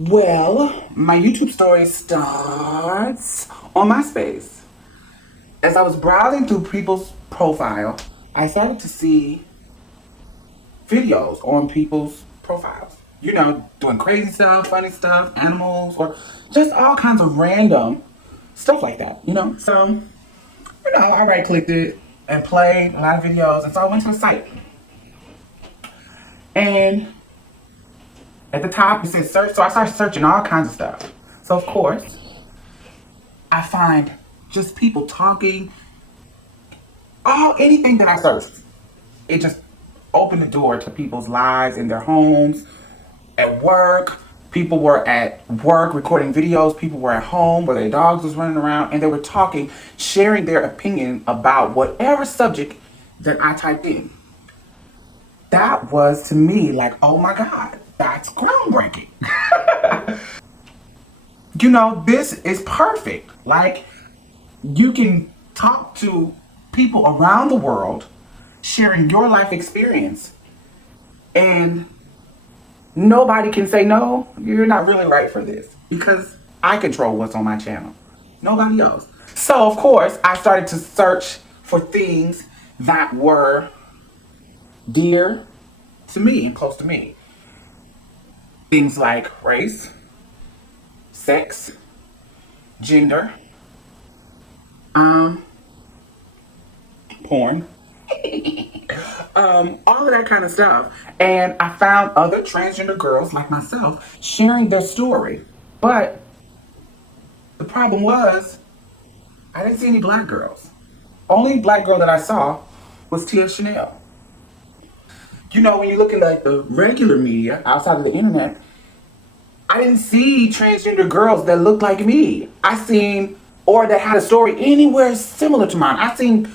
Well, my YouTube story starts on MySpace. As I was browsing through people's profile, I started to see videos on people's profiles. You know, doing crazy stuff, funny stuff, animals, or just all kinds of random stuff like that, you know? So, I right clicked it and played a lot of videos, and so I went to the site. And at the top, it says search, so I started searching all kinds of stuff. So, of course, I find just people talking, anything that I searched. It just opened the door to people's lives in their homes, at work. People were at work recording videos. People were at home where their dogs was running around, and they were talking, sharing their opinion about whatever subject that I typed in. That was to me like, oh my God, that's groundbreaking. This is perfect. Like, you can talk to people around the world sharing your life experience, and nobody can say, no, you're not really right for this, because I control what's on my channel, nobody else. So, of course, I started to search for things that were dear to me and close to me. Things like race, sex, gender, porn, all of that kind of stuff. And I found other transgender girls like myself sharing their story. But the problem was, I didn't see any black girls. Only black girl that I saw was Tia Chanel. When you look at like the regular media outside of the internet, I didn't see transgender girls that looked like me. I seen, or that had a story anywhere similar to mine. I seen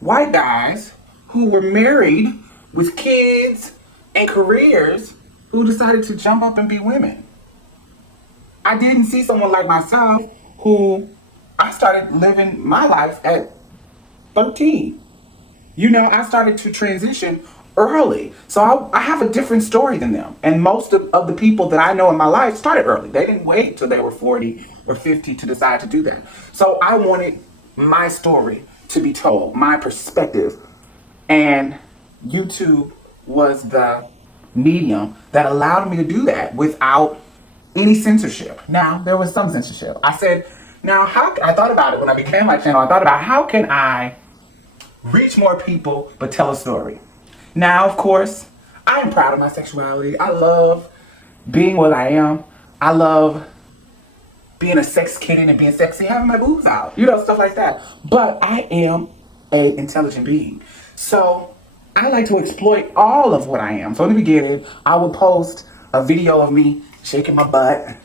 white guys who were married with kids and careers who decided to jump up and be women. I didn't see someone like myself who I started living my life at 13. I started to transition early. So I have a different story than them. And most of the people that I know in my life started early. They didn't wait till they were 40 or 50 to decide to do that. So I wanted my story to be told, my perspective. And YouTube was the medium that allowed me to do that without any censorship. Now, there was some censorship. I said, I thought about it when I began my channel. I thought about how can I reach more people but tell a story. Now, of course, I am proud of my sexuality. I love being what I am. I love being a sex kitten and being sexy, having my boobs out, stuff like that. But I am an intelligent being. So I like to exploit all of what I am. So in the beginning, I would post a video of me shaking my butt,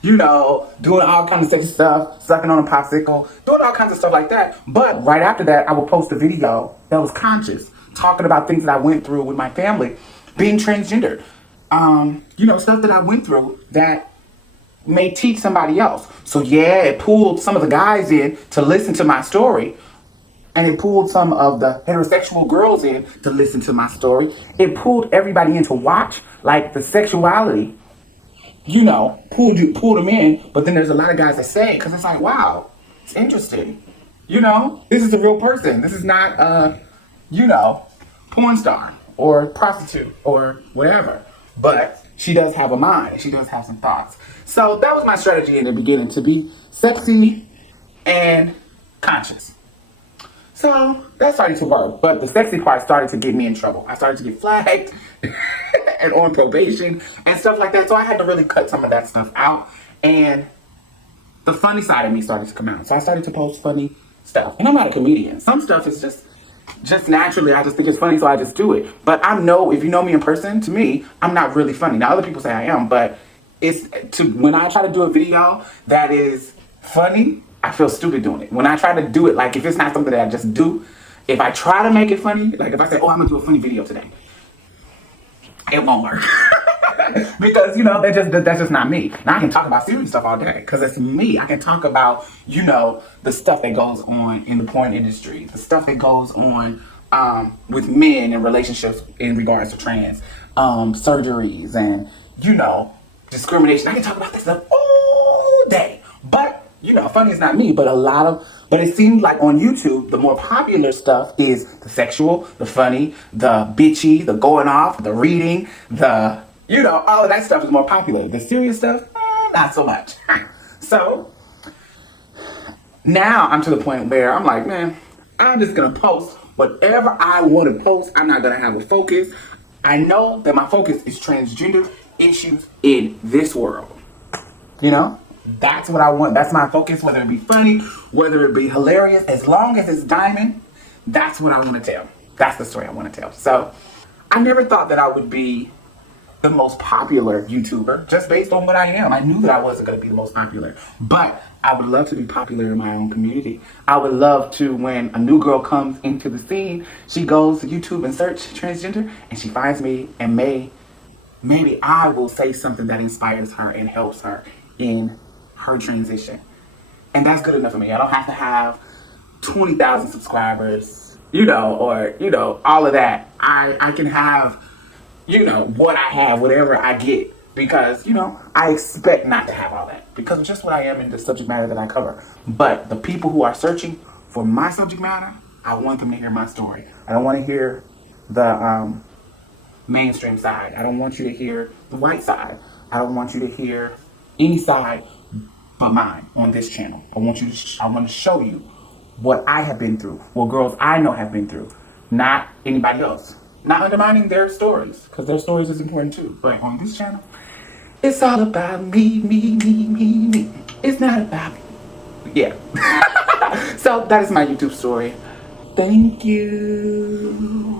doing all kinds of sexy stuff, sucking on a popsicle, doing all kinds of stuff like that. But right after that, I would post a video that was conscious, talking about things that I went through with my family, being transgendered, stuff that I went through that may teach somebody else. So yeah, it pulled some of the guys in to listen to my story, and it pulled some of the heterosexual girls in to listen to my story. It pulled everybody in to watch, like the sexuality, pulled them in. But then there's a lot of guys that say, because it's like, wow, it's interesting. This is a real person. This is not porn star or prostitute or whatever. But she does have a mind. She does have some thoughts. So that was my strategy in the beginning, to be sexy and conscious. So that started to work. But the sexy part started to get me in trouble. I started to get flagged and on probation and stuff like that. So I had to really cut some of that stuff out. And the funny side of me started to come out. So I started to post funny stuff. And I'm not a comedian. Some stuff is just naturally, I just think it's funny, so I just do it. But if you know me in person, to me, I'm not really funny. Now, other people say I am, but when I try to do a video that is funny, I feel stupid doing it. When I try to do it, like if it's not something that I just do, if I try to make it funny, like if I say, I'm gonna do a funny video today, it won't work. Because, that's just not me. Now I can talk about serious stuff all day because it's me. I can talk about, the stuff that goes on in the porn industry, the stuff that goes on with men in relationships in regards to trans surgeries and, discrimination. I can talk about this stuff all day. But, you know, funny is not me, but but it seems like on YouTube, the more popular stuff is the sexual, the funny, the bitchy, the going off, the reading, you know, all of that stuff is more popular. The serious stuff, not so much. So, now I'm to the point where I'm like, man, I'm just going to post whatever I want to post. I'm not going to have a focus. I know that my focus is transgender issues in this world. You know? That's what I want. That's my focus, whether it be funny, whether it be hilarious. As long as it's diamond, that's what I want to tell. That's the story I want to tell. So, I never thought that I would be the most popular YouTuber just based on what I am. I knew that I wasn't going to be the most popular, but I would love to be popular in my own community. I would love to, when a new girl comes into the scene, she goes to YouTube and search transgender and she finds me, and maybe I will say something that inspires her and helps her in her transition. And that's good enough for me. I don't have to have 20,000 subscribers, you know, or, you know, all of that. I can have, you know, what I have, whatever I get, because, you know, I expect not to have all that because of just what I am in the subject matter that I cover. But the people who are searching for my subject matter, I want them to hear my story. I don't want to hear the mainstream side. I don't want you to hear the white side. I don't want you to hear any side but mine on this channel. I want to show you what I have been through, what girls I know have been through, not anybody else. Not undermining their stories, because their stories is important too. But on this channel, it's all about me, me, me, me, me. It's not about me. Yeah. So that is my YouTube story. Thank you.